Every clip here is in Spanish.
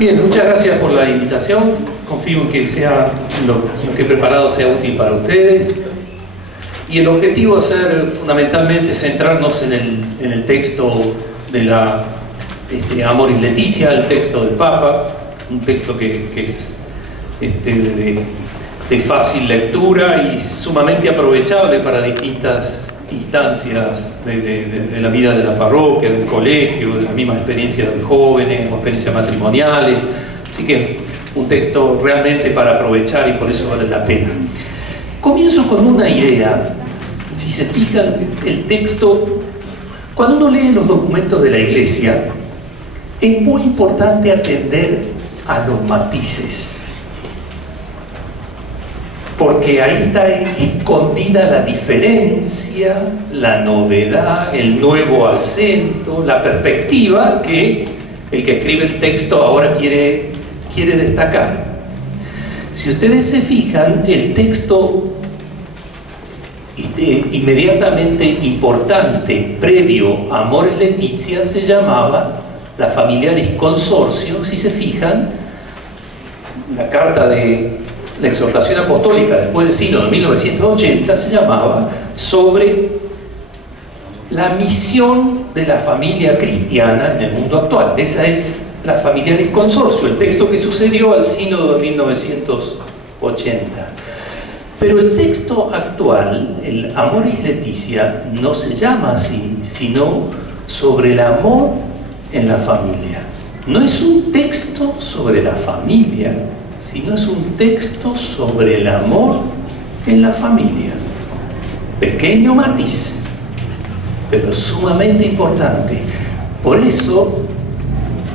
Bien, muchas gracias por la invitación. Confío en que lo que he preparado sea útil para ustedes. Y el objetivo va a ser fundamentalmente centrarnos en el texto de la Amoris Laetitia, el texto del Papa, un texto que es de fácil lectura y sumamente aprovechable para distintas instancias de la vida de la parroquia, del colegio, de la misma experiencia de jóvenes o experiencias matrimoniales. Así que un texto realmente para aprovechar y por eso vale la pena. Comienzo con una idea. Si se fijan, el texto, cuando uno lee los documentos de la Iglesia, es muy importante atender a los matices, porque ahí está escondida la diferencia, la novedad, el nuevo acento, la perspectiva que el que escribe el texto ahora quiere destacar. Si ustedes se fijan, el texto inmediatamente importante previo a Amoris Laetitia se llamaba la Familiaris Consortio. Si se fijan, la carta de la exhortación apostólica después del sínodo de 1980 se llamaba sobre la misión de la familia cristiana en el mundo actual. Esa es la Familiaris Consortio, el texto que sucedió al sínodo de 1980. Pero el texto actual, el Amoris Laetitia, no se llama así, sino sobre el amor en la familia. No es un texto sobre la familia, sino es un texto sobre el amor en la familia. Pequeño matiz, pero sumamente importante. Por eso,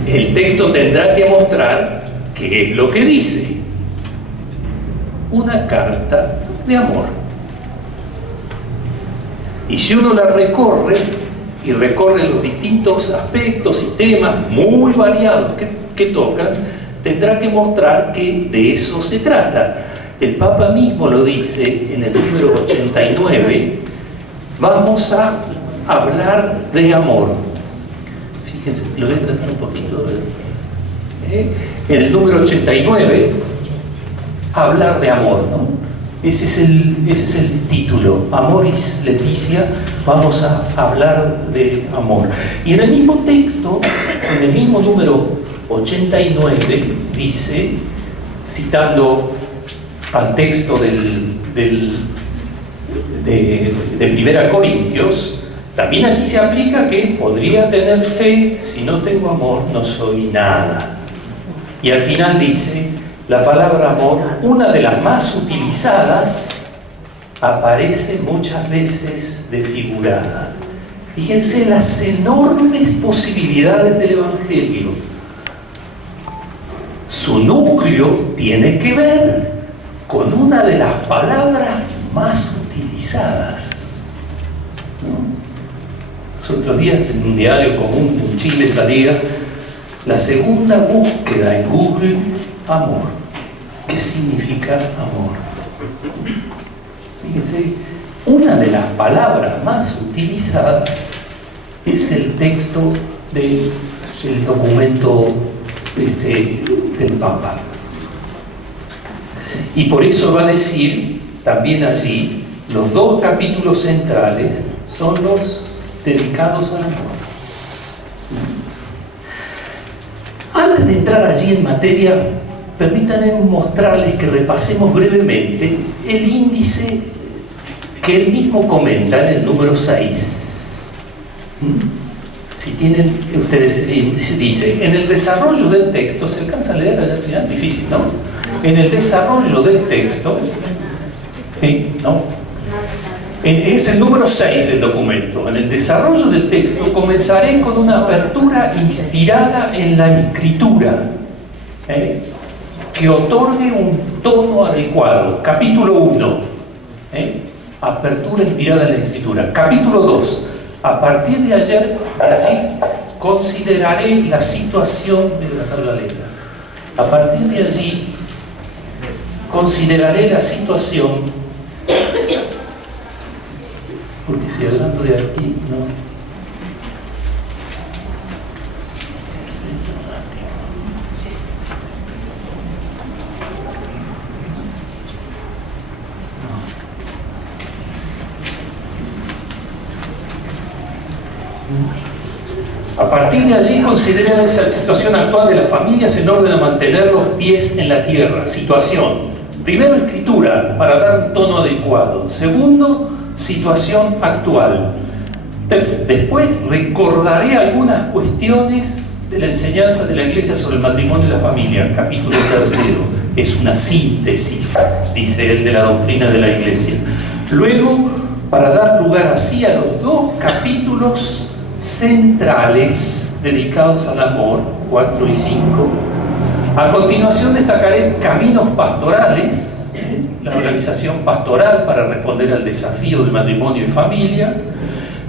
el texto tendrá que mostrar qué es lo que dice. Una carta de amor. Y si uno la recorre, y recorre los distintos aspectos y temas muy variados que tocan, tendrá que mostrar que de eso se trata. El Papa mismo lo dice en el número 89, vamos a hablar de amor. Fíjense, lo voy a tratar un poquito. En el número 89, hablar de amor, ¿no? Ese es el título, Amoris Laetitia, vamos a hablar de amor. Y en el mismo texto, en el mismo número 89, dice, citando al texto de 1 Corintios, también aquí se aplica que podría tener fe, si no tengo amor, no soy nada. Y al final dice, la palabra amor, una de las más utilizadas, aparece muchas veces desfigurada. Fíjense las enormes posibilidades del Evangelio. Su núcleo tiene que ver con una de las palabras más utilizadas, ¿no? Los otros días en un diario común en Chile salía la segunda búsqueda en Google, amor. ¿Qué significa amor? Fíjense, una de las palabras más utilizadas es el texto del documento del Papa. Y por eso va a decir también allí, los dos capítulos centrales son los dedicados al amor. Antes de entrar allí en materia, permítanme mostrarles que repasemos brevemente el índice que él mismo comenta en el número 6. Si tienen ustedes el índice, dice, en el desarrollo del texto, ¿se alcanza a leer allá al final? Difícil, ¿no? En el desarrollo del texto, ¿sí? ¿No? Es el número 6 del documento. En el desarrollo del texto comenzaré con una apertura inspirada en la escritura, que otorgue un tono adecuado. Capítulo 1, apertura inspirada en la escritura. Capítulo 2, a partir de allí consideraré la situación de la letra. A partir de allí consideraré la situación, porque si adelanto de aquí, no. partir de allí considera esa situación actual de las familias en orden a mantener los pies en la tierra. Situación. Primero, escritura, para dar un tono adecuado. Segundo, situación actual. Después, recordaré algunas cuestiones de la enseñanza de la Iglesia sobre el matrimonio y la familia. Capítulo 3. Es una síntesis, dice él, de la doctrina de la Iglesia. Luego, para dar lugar así a los 2 capítulos centrales dedicados al amor, 4 y 5. A continuación destacaré caminos pastorales, la organización pastoral para responder al desafío del matrimonio y familia.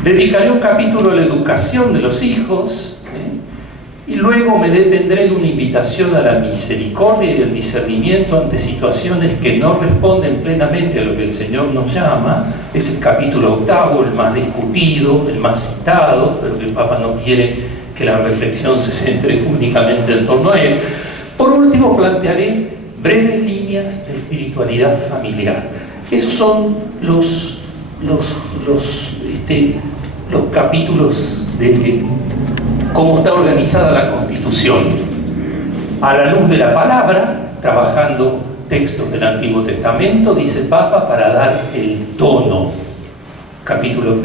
Dedicaré un capítulo a la educación de los hijos, y luego me detendré en una invitación a la misericordia y el discernimiento ante situaciones que no responden plenamente a lo que el Señor nos llama. Es el capítulo 8, el más discutido, el más citado, pero que el Papa no quiere que la reflexión se centre únicamente en torno a él. Por último, plantearé breves líneas de espiritualidad familiar. Esos son los capítulos de cómo está organizada la Constitución. A la luz de la palabra, trabajando textos del Antiguo Testamento, dice el Papa, para dar el tono. Capítulo 1.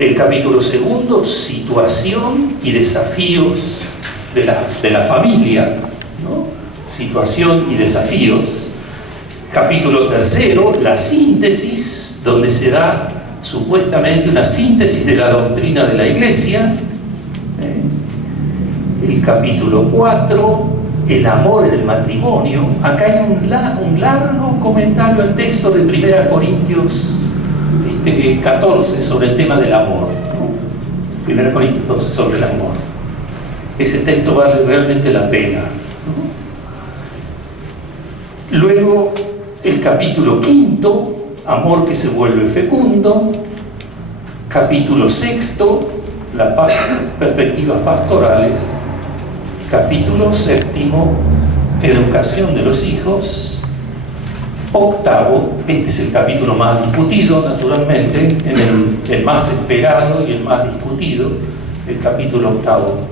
El capítulo 2, situación y desafíos de la familia, ¿no? Situación y desafíos. Capítulo 3, la síntesis, donde se da supuestamente una síntesis de la doctrina de la Iglesia. El capítulo 4, el amor en el matrimonio. Acá hay un largo comentario al texto de 1 Corintios 14 sobre el tema del amor, ¿no? 1 Corintios 12 sobre el amor. Ese texto vale realmente la pena, ¿no? Luego el capítulo 5, amor que se vuelve fecundo. Capítulo 6, las perspectivas pastorales. Capítulo 7, educación de los hijos. 8, este es el capítulo más discutido, naturalmente, el más esperado y el más discutido. El capítulo 8,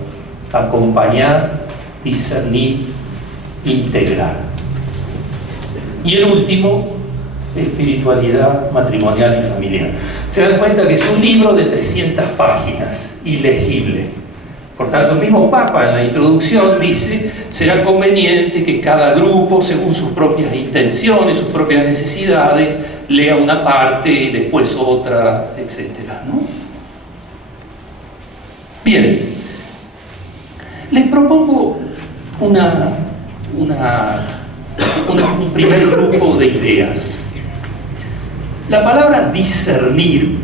acompañar, discernir, integrar. Y el último, espiritualidad matrimonial y familiar. Se dan cuenta que es un libro de 300 páginas, ilegible. Por tanto, el mismo Papa en la introducción dice: será conveniente que cada grupo, según sus propias intenciones, sus propias necesidades, lea una parte y después otra, etc., ¿no? Bien, les propongo un primer grupo de ideas. La palabra discernir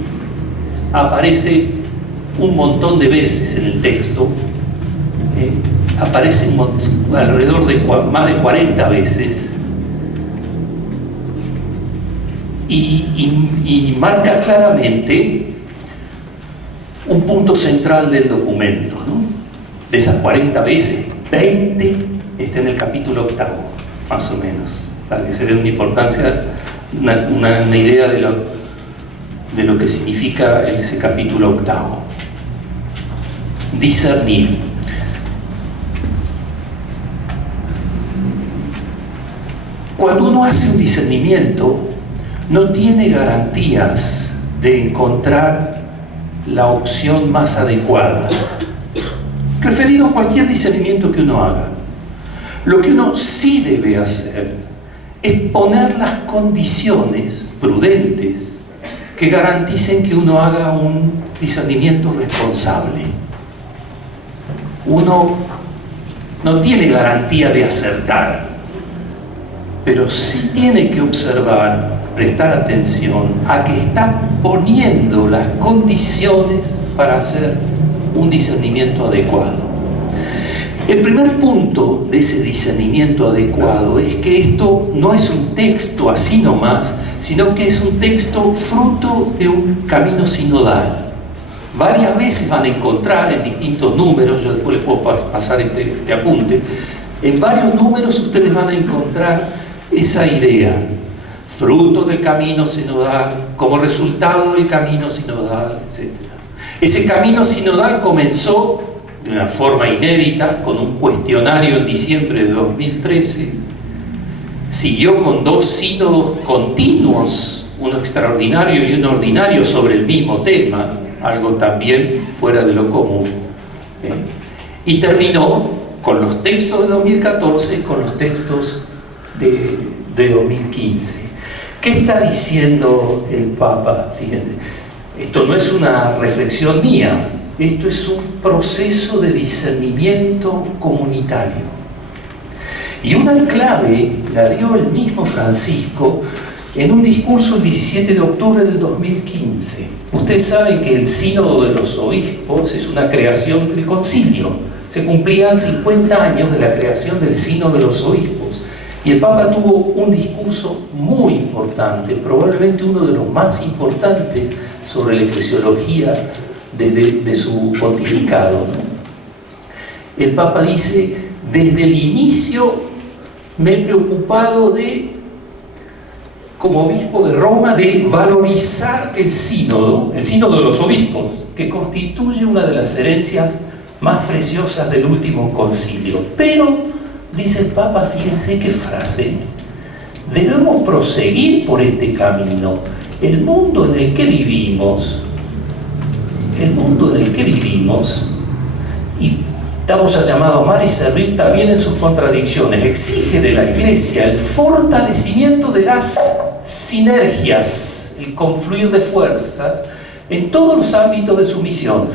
aparece un montón de veces en el texto, aparece alrededor de más de 40 veces, y marca claramente un punto central del documento, ¿no? De esas 40 veces, 20 está en el capítulo 8, más o menos, para que se dé una importancia, una idea de lo que significa ese capítulo 8. Discernir. Cuando uno hace un discernimiento, no tiene garantías de encontrar la opción más adecuada, referido a cualquier discernimiento que uno haga. Lo que uno sí debe hacer es poner las condiciones prudentes que garanticen que uno haga un discernimiento responsable. Uno no tiene garantía de acertar, pero sí tiene que observar, prestar atención a que está poniendo las condiciones para hacer un discernimiento adecuado. El primer punto de ese discernimiento adecuado es que esto no es un texto así nomás, sino que es un texto fruto de un camino sinodal. Varias veces van a encontrar en distintos números, yo después les puedo pasar este apunte, en varios números ustedes van a encontrar esa idea: fruto del camino sinodal, como resultado del camino sinodal, etc. Ese camino sinodal comenzó de una forma inédita con un cuestionario en diciembre de 2013, siguió con 2 sínodos continuos, uno extraordinario y uno ordinario sobre el mismo tema, algo también fuera de lo común, y terminó con los textos de 2014 y con los textos de 2015. ¿Qué está diciendo el Papa? Fíjense, esto no es una reflexión mía, esto es un proceso de discernimiento comunitario. Y una clave la dio el mismo Francisco en un discurso el 17 de octubre del 2015. Ustedes saben que el Sínodo de los Obispos es una creación del Concilio. Se cumplían 50 años de la creación del Sínodo de los Obispos. Y el Papa tuvo un discurso muy importante, probablemente uno de los más importantes sobre la eclesiología de su pontificado, ¿no? El Papa dice: desde el inicio me he preocupado como obispo de Roma, de valorizar el sínodo de los obispos, que constituye una de las herencias más preciosas del último concilio. Pero, dice el Papa, fíjense qué frase: debemos proseguir por este camino. El mundo en el que vivimos, y estamos llamados a amar y servir también en sus contradicciones, exige de la Iglesia el fortalecimiento de las sinergias, el confluir de fuerzas en todos los ámbitos de su misión.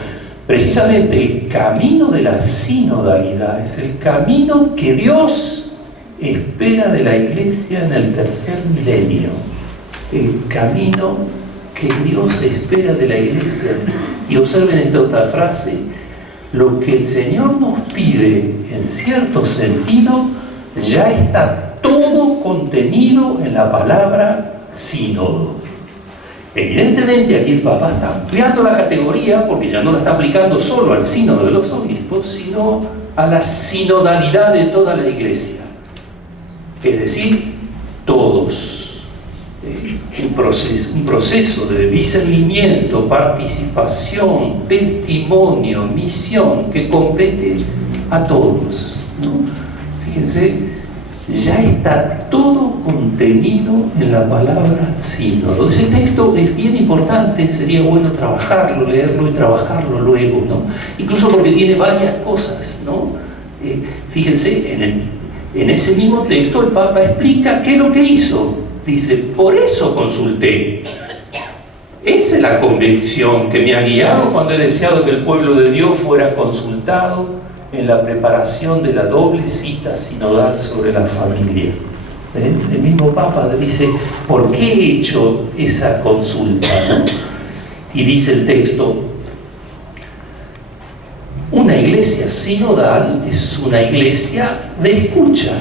Precisamente el camino de la sinodalidad es el camino que Dios espera de la Iglesia en el tercer milenio. El camino que Dios espera de la Iglesia. Y observen esta otra frase: lo que el Señor nos pide, en cierto sentido, ya está todo contenido en la palabra sínodo. Evidentemente aquí el Papa está ampliando la categoría, porque ya no la está aplicando solo al sínodo de los obispos, sino a la sinodalidad de toda la Iglesia. Es decir, todos. Un proceso de discernimiento, participación, testimonio, misión que compete a todos, ¿no? Fíjense, ya está todo contenido en la palabra sínodo. Ese texto es bien importante, sería bueno trabajarlo, leerlo y trabajarlo luego, ¿no? Incluso porque tiene varias cosas, ¿no? Fíjense, en ese mismo texto el Papa explica qué es lo que hizo. Dice: por eso consulté. Esa es la convicción que me ha guiado cuando he deseado que el pueblo de Dios fuera consultado en la preparación de la doble cita sinodal sobre la familia. El mismo Papa dice: ¿por qué he hecho esa consulta? Y dice el texto: una iglesia sinodal es una iglesia de escucha.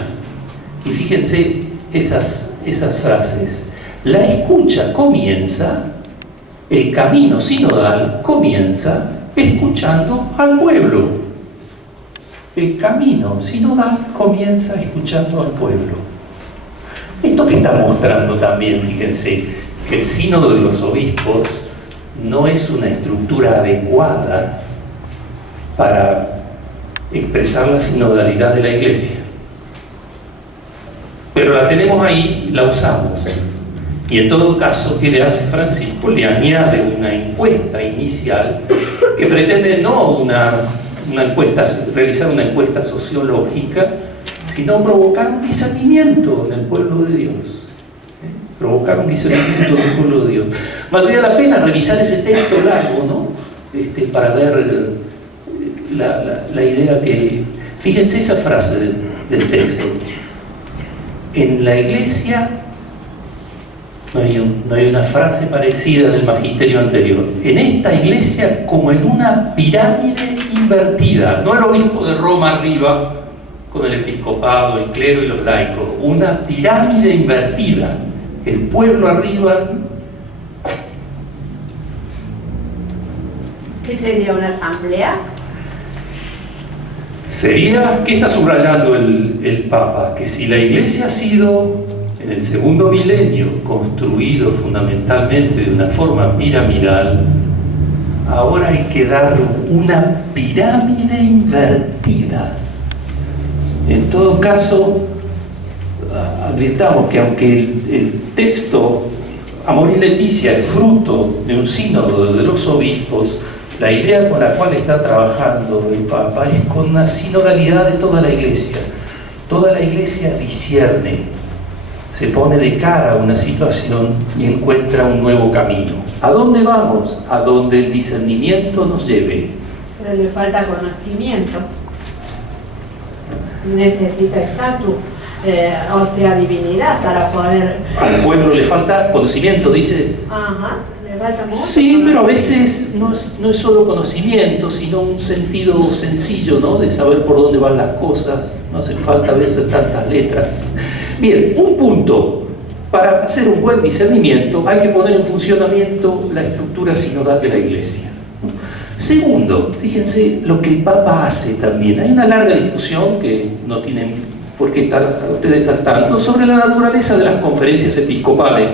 Y fíjense esas frases. La escucha comienza, el camino sinodal comienza escuchando al pueblo. El camino sinodal comienza escuchando al pueblo. Esto que está mostrando también, fíjense, que el sínodo de los obispos no es una estructura adecuada para expresar la sinodalidad de la Iglesia. Pero la tenemos ahí, la usamos. Y en todo caso, ¿qué le hace Francisco? Le añade una encuesta inicial que pretende no realizar una encuesta sociológica, sino provocar un discernimiento en el pueblo de Dios. Provocar un discernimiento en el pueblo de Dios. Valdría la pena revisar ese texto largo, ¿no? Para ver la idea que... Fíjense esa frase del texto. En la Iglesia no hay una frase parecida del magisterio anterior. En esta Iglesia, como en una pirámide invertida, no el obispo de Roma arriba con el episcopado, el clero y los laicos, una pirámide invertida, el pueblo arriba. ¿Qué sería una asamblea? Sería, ¿qué está subrayando el Papa? Que si la Iglesia ha sido, en el segundo milenio, construido fundamentalmente de una forma piramidal, ahora hay que dar una pirámide invertida. En todo caso, advirtamos que aunque el texto Amoris Laetitia es fruto de un sínodo de los obispos, la idea con la cual está trabajando el Papa es con una sinodalidad de toda la Iglesia. Toda la Iglesia discierne, se pone de cara a una situación y encuentra un nuevo camino. ¿A dónde vamos? A donde el discernimiento nos lleve. Pero le falta conocimiento. Necesita estatus, o sea, divinidad para poder... Al pueblo le falta conocimiento, dice. Ajá, le falta mucho. Sí, pero a veces no es solo conocimiento, sino un sentido sencillo, ¿no? De saber por dónde van las cosas. No hace falta a veces tantas letras. Bien, un punto. Para hacer un buen discernimiento hay que poner en funcionamiento la estructura sinodal de la Iglesia. Segundo, fíjense lo que el Papa hace también. Hay una larga discusión que no tienen por qué estar ustedes al tanto sobre la naturaleza de las conferencias episcopales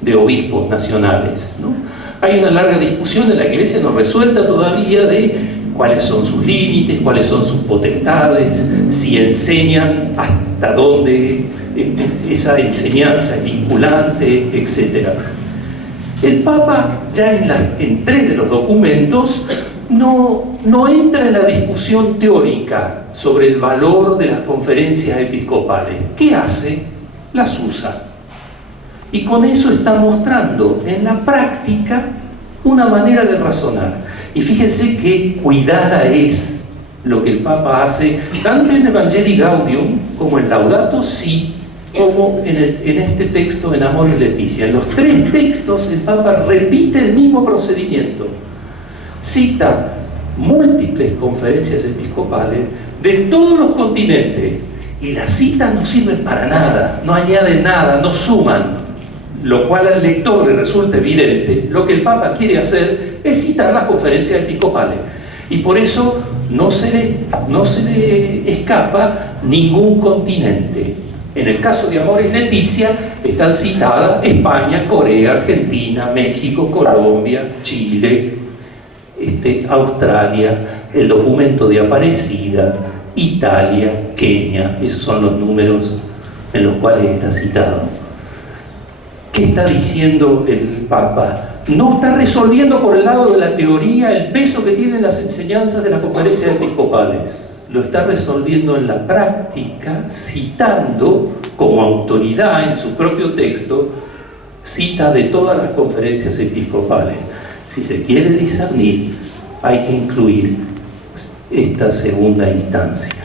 de obispos nacionales, ¿no? Hay una larga discusión en la Iglesia no resuelta todavía de cuáles son sus límites, cuáles son sus potestades, si enseñan hasta dónde esa enseñanza es vinculante, etc. El Papa ya en 3 de los documentos no entra en la discusión teórica sobre el valor de las conferencias episcopales. ¿Qué hace? Las usa. Y con eso está mostrando en la práctica una manera de razonar. Y fíjense qué cuidada es lo que el Papa hace, tanto en Evangelii Gaudium como en Laudato Si, como en este texto en Amoris Laetitia. En los 3 textos el Papa repite el mismo procedimiento. Cita múltiples conferencias episcopales de todos los continentes y las citas no sirven para nada, no añaden nada, no suman, lo cual al lector le resulta evidente. Lo que el Papa quiere hacer es citar las conferencias episcopales y por eso no se le escapa ningún continente. En el caso de Amoris Laetitia están citadas España, Corea, Argentina, México, Colombia, Chile, Australia, el documento de Aparecida, Italia, Kenia. Esos son los números en los cuales está citado. ¿Qué está diciendo el Papa? No está resolviendo por el lado de la teoría el peso que tienen las enseñanzas de las conferencias episcopales. Lo está resolviendo en la práctica, citando como autoridad en su propio texto, cita de todas las conferencias episcopales. Si se quiere discernir, hay que incluir esta segunda instancia.